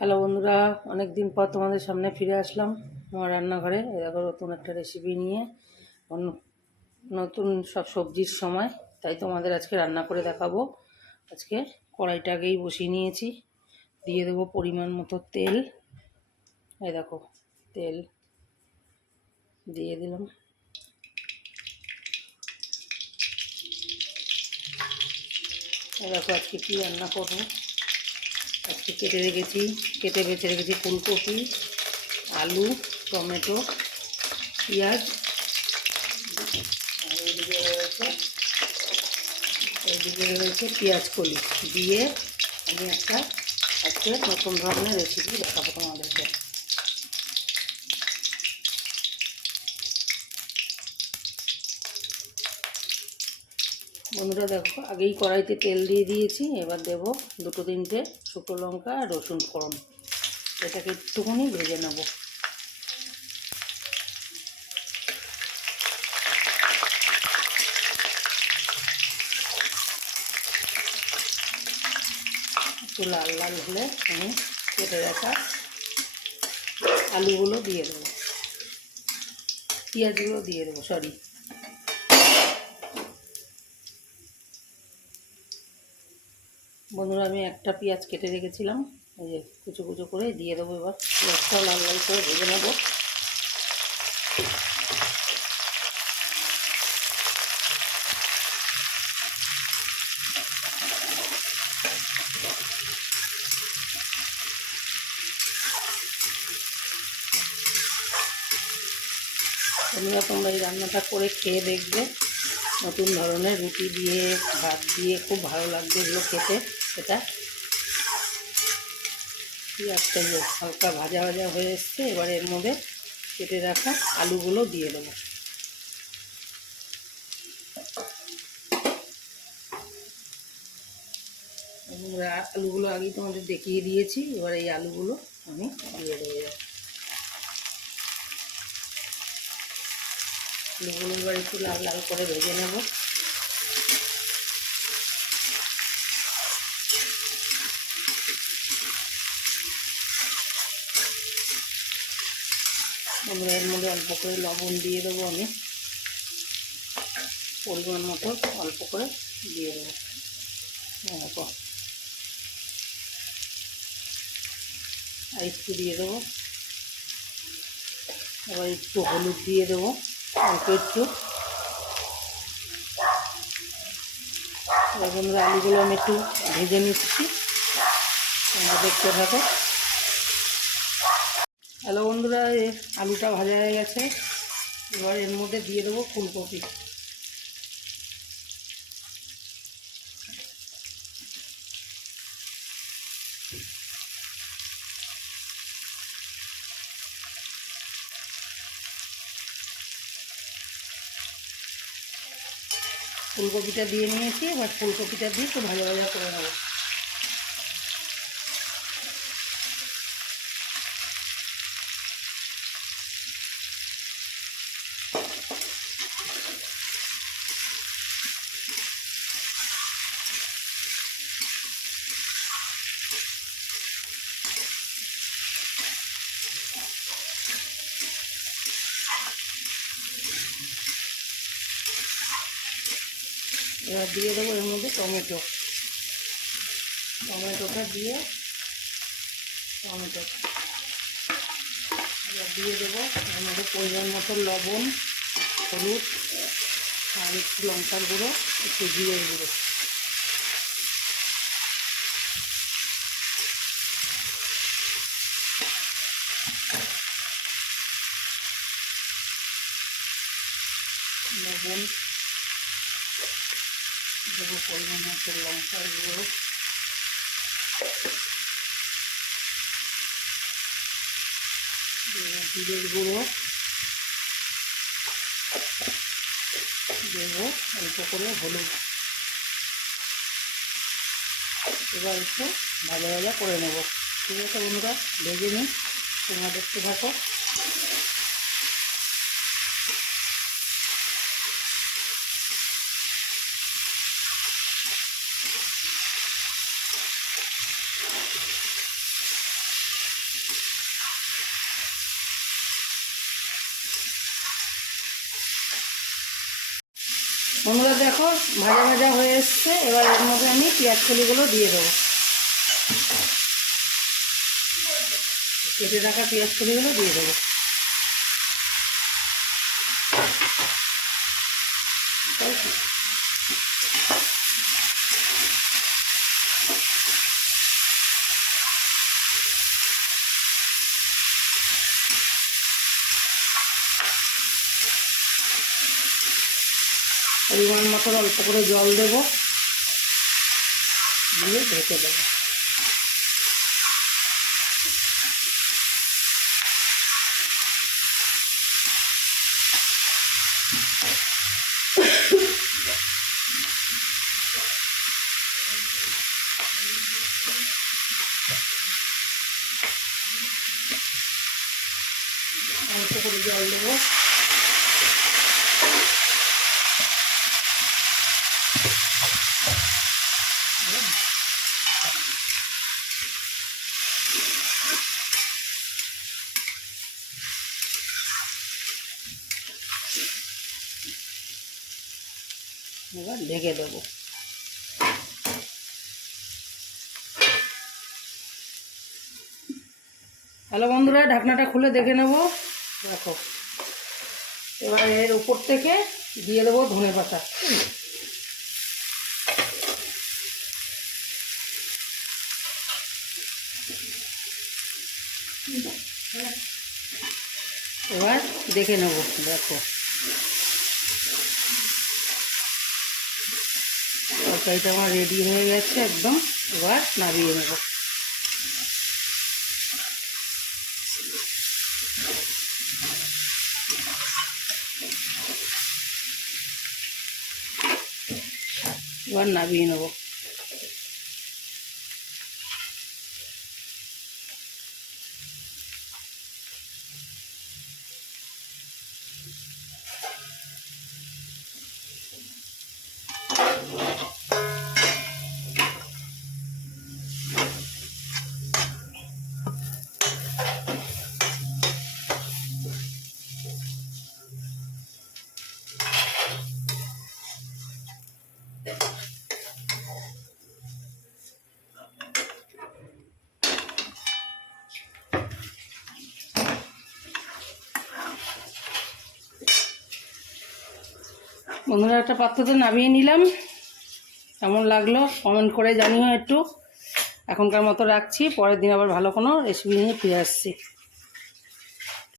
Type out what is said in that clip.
Hello বন্ধুরা, অনেক দিন পর তোমাদের সামনে ফিরে আসলাম আমার রান্নাঘরে। দেখো নতুন একটা রেসিপি নিয়ে, নতুন সব সবজির সময়, তাই তোমাদের আজকে রান্না করে দেখাবো। আজকে কড়াইটা আগেই বসিয়ে নিয়েছি, দিয়ে দেবো পরিমাণ মতো তেল। এই দেখো তেল দিয়ে দিলাম। এই দেখো আজকে কী রান্না করবো। আজকে কেটে বেছে রেখেছি ফুলকপি, আলু, টমেটো, পেঁয়াজ। আর এইদিকে রয়েছে পেঁয়াজ কলি দিয়ে আমি একটা আজকে নতুন ধরনের রেসিপি দেখাবো তোমাদেরকে। বন্ধুরা দেখো, আগেই কড়াইতে তেল দিয়ে দিয়েছি, এবার দেব দুটো তিনটে শুকনো লঙ্কা আর রসুন ফোড়ন। এটাকে একটুখানি ভেজে নেব। একটু লাল লাল হলে আমি কেটে রাখা আলুগুলো দিয়ে দেবো, পেঁয়াজগুলো দিয়ে দেবো, বন্ধুরা আমি একটা পেঁয়াজ কেটে রেখেছিলাম, এই যে কুচো কুচো করে দিয়ে দেবো। এবার পেঁয়াজটাও লাল লাল করে ভেজে নেবো। বন্ধুরা তোমরা এই রান্নাটা করে খেয়ে দেখবে, নতুন ধরনের রুটি দিয়ে ভাত দিয়ে খুব ভালো লাগবে এগুলো খেতে। এটা পেঁয়াজটা হালকা ভাজা ভাজা হয়ে এসছে, এবার এর মধ্যে কেটে রাখা আলুগুলো দিয়ে দেবো। আলুগুলো আগেই তোমাদের দেখিয়ে দিয়েছি, এবার এই আলুগুলো আমি দিয়ে দেবো। আলুগুলো এবার একটু লাল লাল করে ভেজে নেব। এর মধ্যে অল্প করে লবণ দিয়ে দেবো, আমি পরিমাণ মতো অল্প করে দিয়ে দেবো। দেখো আর একটু দিয়ে দেবো। এবার একটু হলুদ দিয়ে দেবো, অল্প একটু। এবার বন্ধুরা আলুগুলো আমি একটু ভেজে নিচ্ছি, তোমরা দেখতে থাকো। হ্যালো বন্ধুরা, এই আলুটা ভাজা হয়ে গেছে, এবার এর মধ্যে দিয়ে দেবো ফুলকপি। ফুলকপিটা দিয়ে নিয়েছি, এবার ফুলকপিটা দিয়ে একটু ভাজা ভাজা করে নেবো। এবার দিয়ে দেবো এর মধ্যে টমেটোটা দিয়ে এবার দিয়ে দেবো এর মধ্যে পরিমাণ মতো লবণ, হলুদ আর একটু লঙ্কার গুঁড়ো, একটু জিরের গুঁড়ো। লবণ দেবো, পরিমাণ মতো লঙ্কার গুঁড়ো, জিরের গুঁড়ো দেবো, অল্প করে হলুদ। এবার একটু ভাজা ভাজা করে নেব। ঠিক আছে বন্ধুরা, ভেজে নিই, তোমরা দেখতে থাকো। বন্ধুরা দেখো ভাজা ভাজা হয়ে এসছে। এবার এর মধ্যে আমি পেঁয়াজ কলিগুলো দিয়ে দেবো, কেটে রাখা পেঁয়াজ কলিগুলো দিয়ে দেবো। পরিমাণ মতো অল্প করে জল দেবো, দিয়ে ঢেকে দেবো। অল্প করে জল দেবো। এবার ঢেকে দেবো। হ্যালো বন্ধুরা, ঢাকনাটা খুলে দেখে নেব। দেখো এবার এর উপর থেকে দিয়ে দেবো ধনে পাতা। এবার দেখে নেব। দেখো তরকারিটা আমার রেডি হয়ে গেছে একদম। এবার নামিয়ে নেব। এবার নামিয়ে নেব। বন্ধুরা একটা পাত্রতে নামিয়ে নিলাম। কেমন লাগলো কমেন্ট করে জানিও একটু। এখনকার মতো রাখছি, পরের দিন আবার ভালো কোনো রেসিপি নিয়ে ফিরে আসছি।